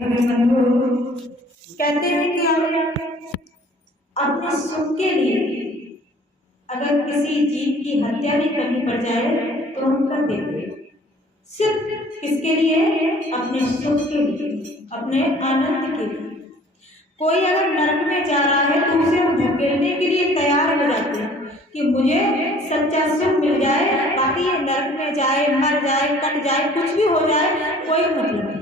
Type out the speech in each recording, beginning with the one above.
बंधु कहते हैं कि अपने सुख के लिए अगर किसी जीव की हत्या भी करनी पड़ जाए तो हम कर देते हैं। सिर्फ किसके लिए? अपने सुख के लिए, अपने आनंद के लिए। कोई अगर नरक में जा रहा है तो उसे हम धकेलने के लिए तैयार हो जाते हैं कि मुझे सच्चा सुख मिल जाए, ताकि ये नरक में जाए, मर जाए, कट जाए, कुछ भी हो जाए, कोई मतलब नहीं।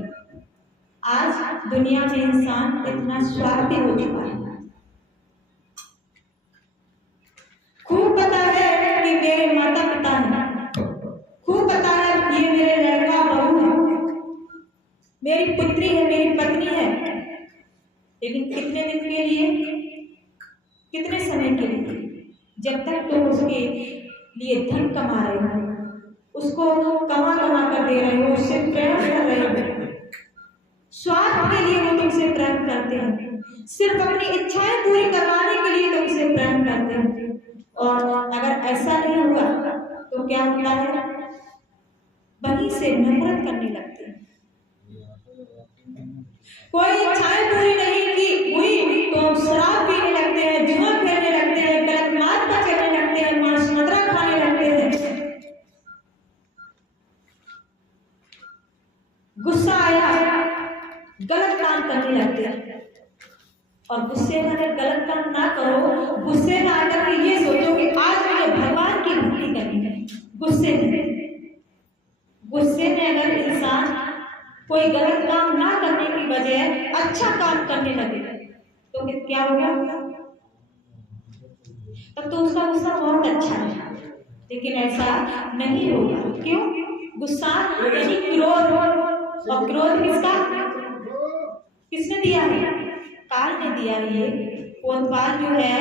आज दुनिया में इंसान इतना स्वार्थी हो चुका है। खूब पता है कि मेरे माता पिता हैं, खूब पता है ये मेरे लड़का बहू है, मेरी पुत्री है, मेरी पत्नी है, लेकिन कितने दिन के लिए, कितने समय के लिए? जब तक तुम उसके लिए धन कमा रहे हो, उसको कमा कमा कर दे रहे हो, उससे प्रेम कर रहे हो, स्वार्थ के लिए वो तुमसे प्रेम करते हैं, सिर्फ अपनी इच्छाएं पूरी करवाने के लिए तुमसे प्रेम करते हैं। और अगर ऐसा नहीं हुआ तो क्या होता है? वहीं से नफरत करने लगते हैं। कोई इच्छाएं पूरी नहीं हुई तो शराब पीने लगते हैं, जुआ खेलने लगते हैं, गलत मार्ग पर चलने लगते हैं, मांस मदिरा खाने लगते हैं। गुस्सा आया, गलत काम करने लगते हैं। और गुस्से में अगर गलत काम ना करो, गुस्से में आकर के ये सोचो कि आज मुझे भगवान की भक्ति करनी है। गुस्से में अगर इंसान कोई गलत काम ना करने की बजाय अच्छा काम करने लगे तो फिर क्या होगा? तब तो उसका गुस्सा बहुत अच्छा है, लेकिन ऐसा नहीं होगा। क्यों? गुस्सा यानी क्रोध, और क्रोध किसने दिया है? काल ने दिया है। ये कोतवाल जो है,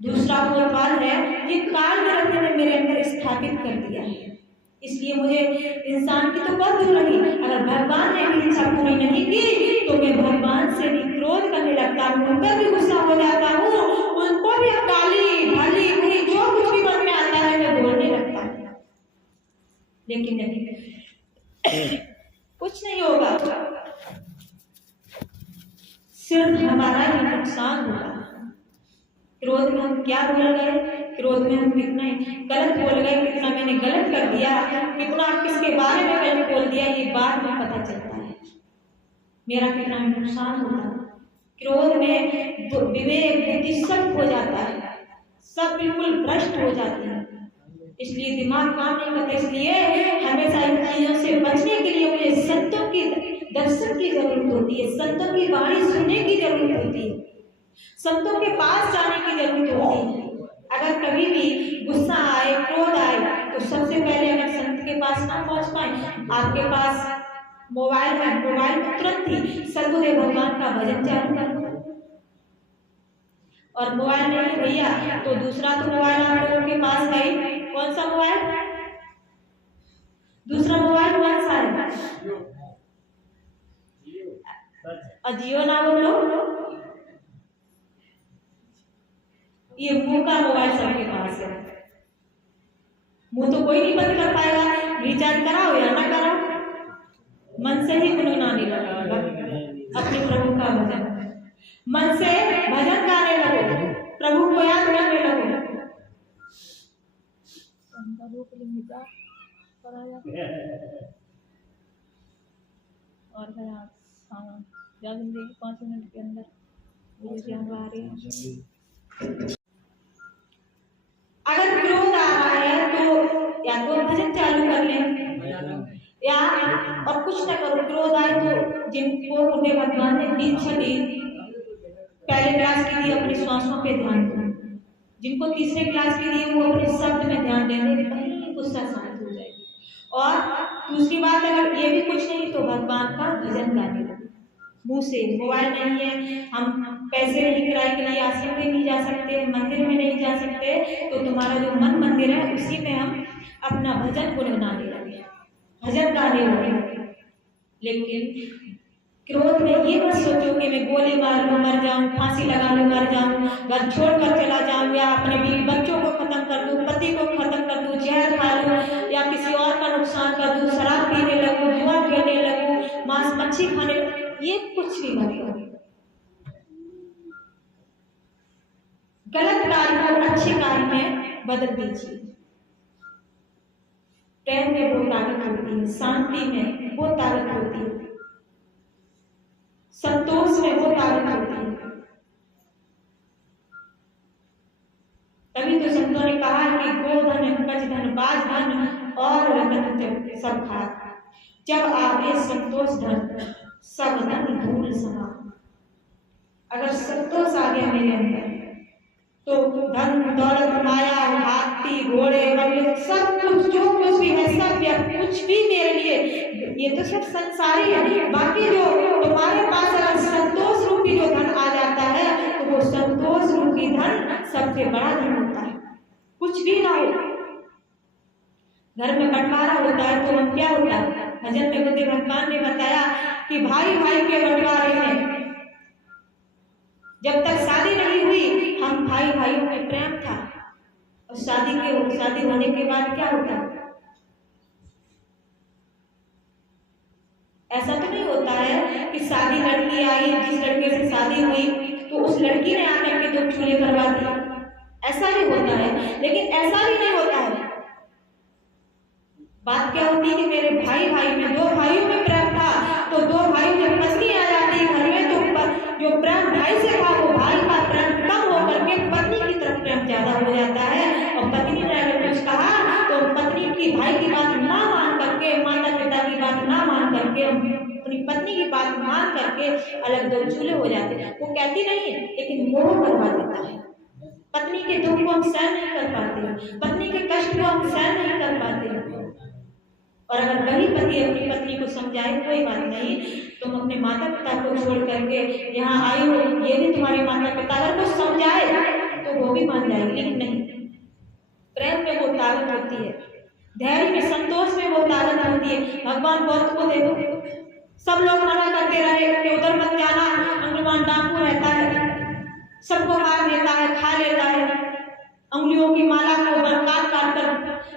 दूसरा कोतवाल है, ये काल ने मेरे अंदर स्थापित कर दिया है। इसलिए मुझे इंसान की तो बहुत दूर रही, अगर भगवान ने भी इच्छा पूरी नहीं की तो मैं भगवान से भी क्रोध करने लगता हूँ, उन पर भी गुस्सा हो जाता हूँ, उनको भी काली भाली बुरी जो कुछ भी मन में आता है मैं बोलने लगता हूँ। लेकिन नहीं, कुछ नहीं होगा, सिर्फ हमारा ही नुकसान होगा। क्रोध में हम क्या बोल गए, क्रोध में हम कितना गलत बोल गए, कितना मैंने गलत कर दिया, कितना किसके बारे में गलत बोल दिया, ये बाद में पता चलता है मेरा कितना नुकसान होता है। क्रोध में विवेक बुद्धि सब हो जाता है, सब बिल्कुल भ्रष्ट हो जाती है। इसलिए दिमाग काम नहीं करता। इसलिए हमेशा इन चीजों से बचने के लिए मुझे संतों की दर्शन की जरूरत होती है, संतों की वाणी सुनने की जरूरत होती है, संतों के पास जाने की जरूरत होती है। अगर कभी भी गुस्सा आए, क्रोध आए, तो सबसे पहले अगर संत के पास ना पहुंच पाए, आपके पास मोबाइल है, मोबाइल में तुरंत ही सदगुरु भगवान का भजन चालू कर दो। और मोबाइल नहीं भैया तो दूसरा तो मोबाइल आप लोगों के पास है ही। कौन सा मोबाइल? दूसरा मोबाइल कौन सा है? जियो ना बोलो, ये मुंह का मोबाइल सबके पास है। मुंह तो कोई नहीं बंद कर पाएगा, रिचार्ज कराओ या ना कराओ, मन से ही गुनगुनाने लगा अपने प्रभु का भजन, मन से भजन गाने लगो, प्रभु को याद करने लगो। और हाँ, जल्दी 5 मिनट के अंदर आ रही है। अगर क्रोध आ रहा है तो या तो भजन चालू कर लें, या और कुछ ना करो। क्रोध आए तो जिनको उन्हें भगवान ने दीक्षा दी, पहले क्लास की दी, अपनी श्वासों पे ध्यान दें। जिनको तीसरे क्लास की दी वो अपने शब्द में ध्यान देंगे, वही गुस्सा शांत हो जाएगी। और दूसरी बात, अगर ये भी कुछ नहीं तो भगवान का भजन गाने लगो मुंह से। मोबाइल नहीं है, हम पैसे नहीं किराए के लिए आश्रम में नहीं जा सकते, मंदिर में नहीं जा सकते, तो तुम्हारा जो मन मंदिर है उसी में हम अपना भजन गुनगुनाने लगे, भजन गाने लगे। लेकिन क्रोध में ये मत सोचो कि मैं गोली मार लूं मर जाऊं, फांसी लगा लूं मर जाऊं, घर छोड़कर चला जाऊं, या अपने बीवी बच्चों को खत्म कर दूं, पति को खत्म कर दूं, जहर खा लूं, या किसी और का नुकसान कर दूं, शराब पीने लगूं, जुआ खेलने लगूं, मांस मच्छी खाने। ये कुछ भी मत करो। गलत कार्य को अच्छे कार्य में बदल दीजिए। प्रेम में वो ताकत होती है, शांति में वो ताकत होती है, संतोष में वो ताकत होती है। तभी तो संतों ने कहा कि गोधन, कचधन, बाजधन और रतन सब खा, जब आवे संतोष धन, सब धन धूल समा। अगर संतोष आ गया मेरे अंदर तो धन दौलत माया हाथी घोड़े बंगले सब कुछ जो कुछ भी है सब या कुछ भी मेरे लिए ये तो सब संसारी है। बाकी जो तुम्हारे पास अगर संतोष रूपी जो धन आ जाता है तो वो संतोष रूपी धन सबसे बड़ा धन होता है। कुछ भी ना हो, घर में बंटवारा होता है तो हम क्या होता है, भजन में गुरुदेव भगवान ने बताया कि भाई भाई के बंटवारे में जब तक शादी नहीं हुई हम भाई भाइयों में प्रेम था, और शादी होने के बाद क्या होता है? ऐसा तो नहीं होता है कि शादी लड़की आई, जिस लड़के से शादी हुई तो उस लड़की ने आकर के दो चूल्हे करवा दिए, ऐसा नहीं होता है। लेकिन ऐसा भी नहीं होता है। बात क्या होती है कि मेरे भाई भाई में, दो भाइयों में प्रेम था तो दो भाई जब पत्नी आ जाती घर में तो जो प्रेम भाई से था वो भाई का प्रेम कम होकर के पत्नी की तरफ प्रेम ज्यादा हो जाता है। और पत्नी ने अगर कुछ कहा तो पत्नी की भाई की बात ना मान करके, माता पिता की बात ना मान करके, अपनी पत्नी की बात मान करके अलग दो चूल्हे हो जाते हैं। वो कहती नहीं है लेकिन मोह करवा देता है। पत्नी के दुख को हम सहन नहीं कर पाते, पत्नी के कष्ट को हम सहन नहीं कर पाते। और अगर वही पति अपनी पत्नी को समझाए कोई बात नहीं, तुम अपने माता पिता को छोड़ करके यहाँ आई हो, ये भी तुम्हारे माता पिता, अगर वो समझाए तो वो भी मान जाएगी। लेकिन नहीं, प्रेम में वो ताकत होती है, धैर्य में संतोष में वो ताकत होती है। भगवान बौद्ध को देखो, सब लोग मना करते रहे कि उधर मत जाना, अंगुलमान डाकू रहता है, सबको मार देता है, खा लेता है, अंगुलियों की माला को काट काट कर,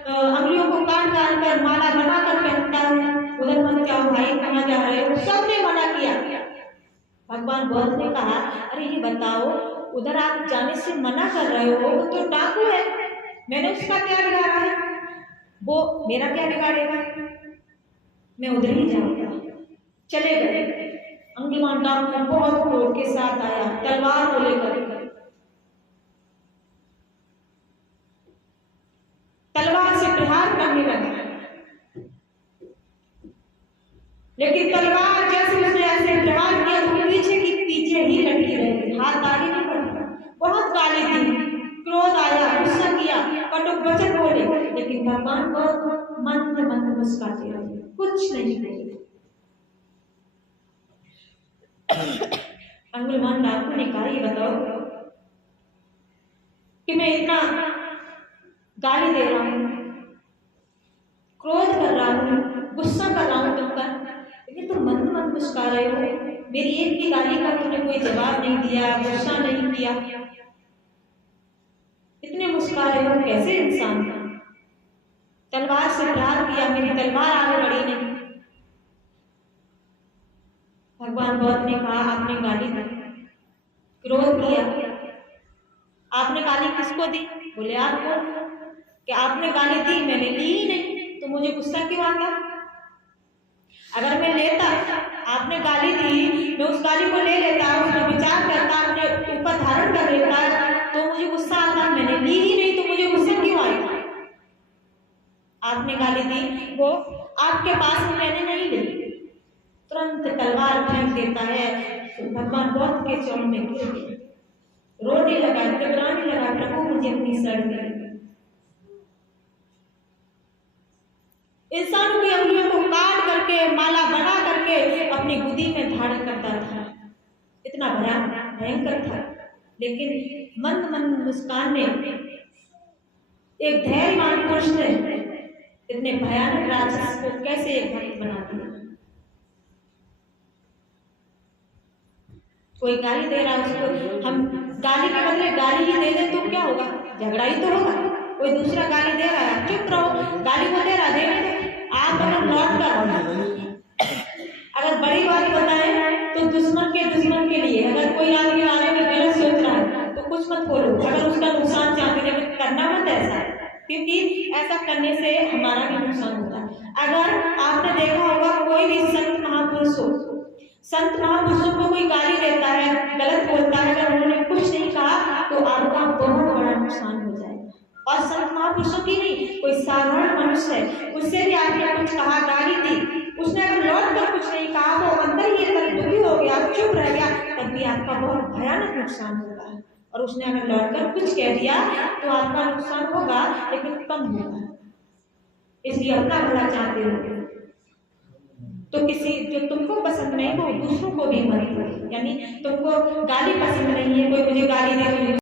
अंगुलियों को काट काट कर माला बना कर पहनता है। उधर मत जाओ भाई, कहाँ जा रहे हो? सबने मना किया। भगवान बौद्ध ने कहा, अरे ये बताओ, उधर आप जाने से मना कर रहे हो, वो तो डाकू है, मैंने उसका क्या बिगाड़ा है? वो मेरा क्या बिगाड़ेगा? मैं उधर ही जाऊंगा। चले गए। अंगुलमान डाकू बहुत क्रोध के साथ आया, तलवार को लेकर तलवार से प्रहार करने लगा। लेकिन तलवार जैसे उसने ऐसे प्रहार किया तो पीछे की पीछे ही लटकी रही, हाथ आगे नहीं बढ़ा। बहुत गाली दी, क्रोध आया, गुस्सा किया, कटुक वचन बोले, लेकिन भगवान बहुत मंद मंद मुस्कुराते रहे, कुछ नहीं बोले। अंगुलमान डाकू ने कहा, ये बताओ कि मैं इतना गाली दे रहा हूँ, क्रोध कर रहा हूँ, गुस्सा कर रहा हूँ तुम पर, लेकिन तुम मंद मंद मुस्कुरा रहे हो, मेरी एक की गाली का तुमने कोई जवाब नहीं दिया, गुस्सा नहीं किया, इतने मुस्कुरा रहे हो, कैसे इंसान? तलवार से प्रहार किया, मेरी तलवार आगे बढ़ी नहीं। भगवान बौद्ध ने कहा, आपने गाली दी, क्रोध किया, आपने गाली किसको दी? बोले आपको। कि आपने गाली दी, मैंने ली ही नहीं, तो मुझे गुस्सा क्यों आता? अगर मैं लेता, आपने गाली दी, मैं उस गाली को ले लेता, उसमें विचार करता, अपने ऊपर धारण कर लेता, तो मुझे गुस्सा आता। मैंने ली ही नहीं तो मुझे गुस्सा क्यों आएगा? आपने गाली दी, वो आपके पास में मैंने नहीं ली, तुरंत तलवार फेंक देता है। तो भगवान बौद्ध के चरण में गिर गया, रोने लगा, घबराने लगा, प्रभु मुझे अपनी शरण में। इंसानों की अंगुलियों को काट करके, माला बना करके अपनी गोदी में धारण करता था, इतना भयंकर था। लेकिन मंद मंद मुस्कान ने, एक धैर्यवान पुरुष ने इतने भयानक राक्षस को कैसे एक भक्त बना दिया। कोई गाली दे रहा है उसको, हम गाली के बदले गाली ही दे दें तो क्या होगा? झगड़ा ही तो होगा। कोई दूसरा गाली दे रहा है, चुप रहो, गाली को दे रहा, देने दो, आप अगर लौट कर, अगर बड़ी बात बताएं तो के लिए। अगर कोई आपके बारे में गलत सोच रहा है तो कुछ मत बोलो, अगर उसका नुकसान चाहते हैं करना मत ऐसा, क्योंकि ऐसा करने से हमारा भी नुकसान होता है। अगर आपने देखा होगा कोई भी संत महापुरुष हो, संत महापुरुषों को कोई गाली देता है, गलत बोलता है, अगर उन्होंने कुछ नहीं कहा तो आपका बहुत बड़ा नुकसान हो जाएगा। और संत महापुरुषों की नहीं, कोई साधारण मनुष्य है, उससे भी आपने कुछ कहा, गाली दी, उसने अगर लौट कर कुछ नहीं कहा, वो अंदर ही अंदर दुखी हो गया, चुप रह गया, तब भी आपका बहुत भयानक नुकसान होगा। और उसने अगर लौट कर कुछ कह दिया तो आपका नुकसान होगा लेकिन कम होगा। इसलिए अपना भला चाहते हो तो किसी जो तुमको पसंद नहीं वो दूसरों को भी मत दो। यानी तुमको गाली पसंद नहीं है, कोई मुझे गाली दे